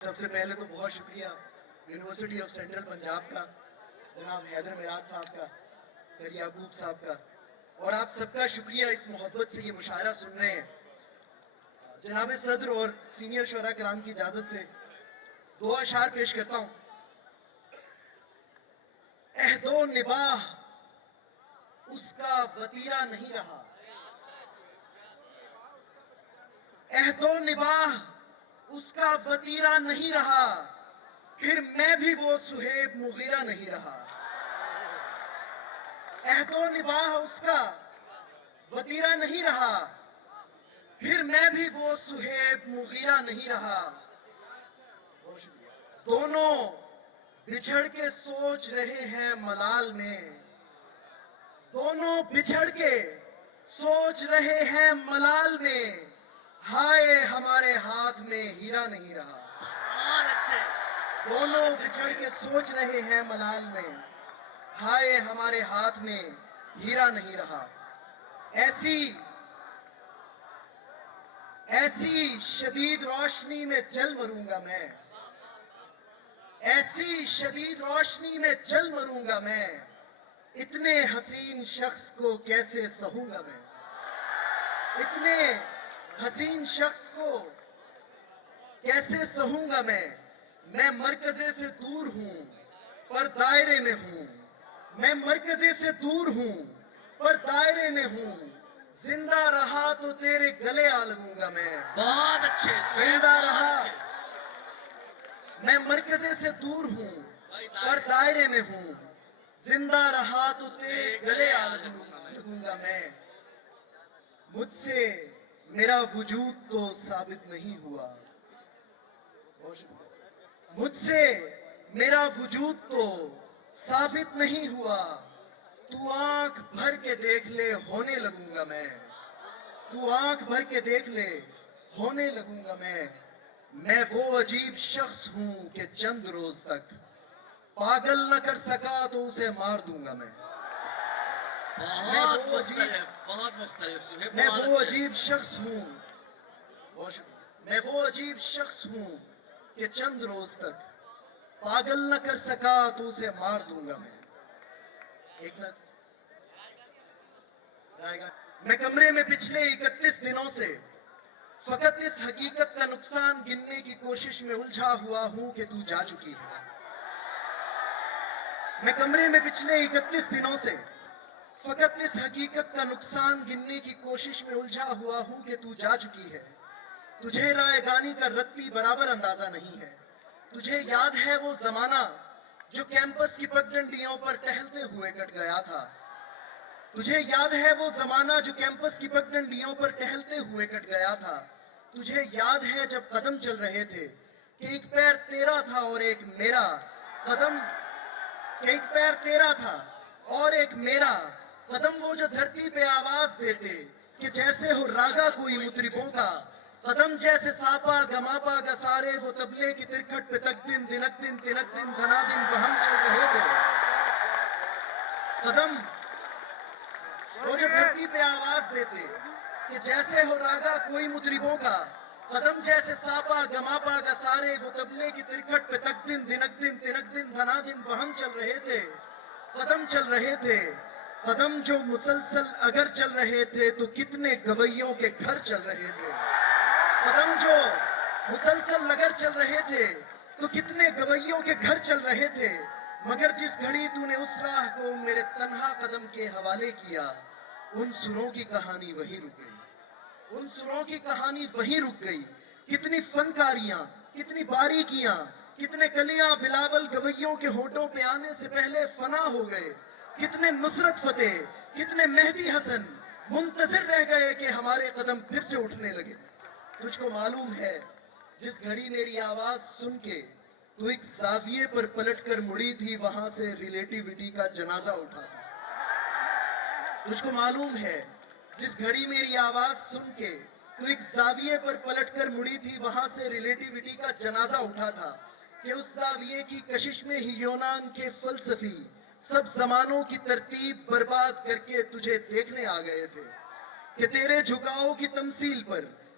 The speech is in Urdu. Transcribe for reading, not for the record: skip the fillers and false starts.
سب سے پہلے تو بہت شکریہ یونیورسٹی آف سینٹرل پنجاب کا، جناب حیدر میراد صاحب کا، سر یعقوب صاحب کا، اور آپ سب کا شکریہ اس محبت سے یہ مشاعرہ سن رہے ہیں۔ جناب صدر اور سینئر شعراء کرام کی اجازت سے دو اشعار پیش کرتا ہوں۔ عہد و نباہ اس کا وطیرہ نہیں رہا، عہد و نباہ اس کا وطیرہ نہیں رہا، پھر میں بھی وہ سہیب مغیرہ نہیں رہا۔ عہد و نباہ اس کا وطیرہ نہیں رہا، پھر میں بھی وہ سہیب مغیرہ نہیں رہا۔ دونوں بچھڑ کے سوچ رہے ہیں ملال میں، دونوں بچھڑ کے سوچ رہے ہیں ملال میں، ہائے ہمارے ہاتھ میں ہیرا نہیں رہا۔ دونوں بچھڑ کے سوچ رہے ہیں ملال میں، ہائے ہمارے ہاتھ میں ہیرا نہیں رہا۔ ایسی شدید روشنی میں جل مروں گا میں، ایسی شدید روشنی میں جل مروں گا میں، اتنے حسین شخص کو کیسے سہوں گا میں، اتنے حسین شخص کو کیسے سہوں گا میں مرکزے سے دور ہوں پر دائرے میں ہوں، میں مرکزے سے دور ہوں پر دائرے میں ہوں، زندہ رہا تو تیرے گلے آ لگوں گا میں۔ بہت اچھے، زندہ رہا میں مرکزے سے دور ہوں پر دائرے میں ہوں، زندہ رہا تو تیرے گلے آ لگوں گا میں۔ مجھ سے میرا وجود تو ثابت نہیں ہوا، مجھ سے میرا وجود تو ثابت نہیں ہوا، تو آنکھ بھر کے دیکھ لے ہونے لگوں گا میں، تو آنکھ بھر کے دیکھ لے ہونے لگوں گا میں وہ عجیب شخص ہوں کہ چند روز تک پاگل نہ کر سکا تو اسے مار دوں گا میں۔ بہت مختلف میں وہ عجیب شخص ہوں، میں وہ عجیب شخص ہوں کہ چند روز تک پاگل نہ کر سکا تو اسے مار دوں گا میں۔ میں کمرے میں پچھلے 31 دنوں سے فقط اس حقیقت کا نقصان گننے کی کوشش میں الجھا ہوا ہوں کہ تو جا چکی ہے۔ میں کمرے میں پچھلے 31 دنوں سے فقط اس حقیقت کا نقصان گننے کی کوشش میں الجھا ہوا ہوں کہ تو جا چکی ہے۔ تجھے رائے گانی کا رتی برابر اندازہ نہیں ہے، تجھے یاد ہے وہ زمانہ جو کیمپس کی پگڈنڈیوں پر ٹہلتے ہوئے کٹ گیا تھا، تجھے یاد ہے وہ زمانہ جو کیمپس کی پگڈنڈیوں پر ٹہلتے ہوئے کٹ گیا تھا، تجھے یاد ہے جب قدم چل رہے تھے کہ ایک پیر تیرا تھا اور ایک میرا قدم، کہ ایک پیر تیرا تھا اور ایک میرا قدم، وہ جو دھرتی پہ آواز دیتے کہ جیسے ہو راگا کوئی مطربوں کا، قدم جیسے ساپا گماپا گسارے وہ تبلے کی ترکھٹ پہ تک دن دنک دن تنک دن دھنا دن بہم چل رہے تھے، قدم وہ جو دھرتی پہ آواز دیتے کہ جیسے ہو راگا کوئی مطربوں کا، قدم جیسے ساپا گماپا گسارے وہ تبلے کی ترکھٹ پہ تک دن دنک دن تنک دن دھنا دن بہم چل رہے تھے، قدم چل رہے تھے، قدم جو مسلسل اگر چل رہے تھے تو کتنے گویوں کے گھر چل رہے تھے، قدم جو مسلسل اگر چل رہے تھے تو کتنے گویوں کے گھر چل رہے تھے، مگر جس گھڑی تو نے اس راہ کو میرے تنہا قدم کے حوالے کیا، ان سروں کی کہانی وہی رک گئی، ان سروں کی کہانی وہی رک گئی۔ کتنی فنکاریاں، کتنی باریکیاں، کتنے کلیاں بلاول گویوں کے ہونٹوں پہ آنے سے پہلے فنا ہو گئے، کتنے نصرت فتح، کتنے مہدی حسن منتظر رہ گئے کہ ہمارے قدم پھر سے اٹھنے لگے۔ تجھ کو معلوم ہے جس گھڑی میری آواز سن کے تو ایک زاویے پر پلٹ کر مڑی تھی، وہاں سے ریلیٹیوٹی کا جنازہ اٹھا تھا۔ تجھ کو معلوم ہے جس گھڑی میری آواز سن کے تو ایک زاویے پر پلٹ کر مڑی تھی، وہاں سے ریلیٹیوٹی کا جنازہ اٹھا تھا، کہ اس زاویے کی کشش میں ہی یونان کے فلسفی سب زمانوں کی ترتیب برباد کر کے تجھے دیکھنے آ گئے تھے، کہ تیرے جھکاؤ کی تمثیل پر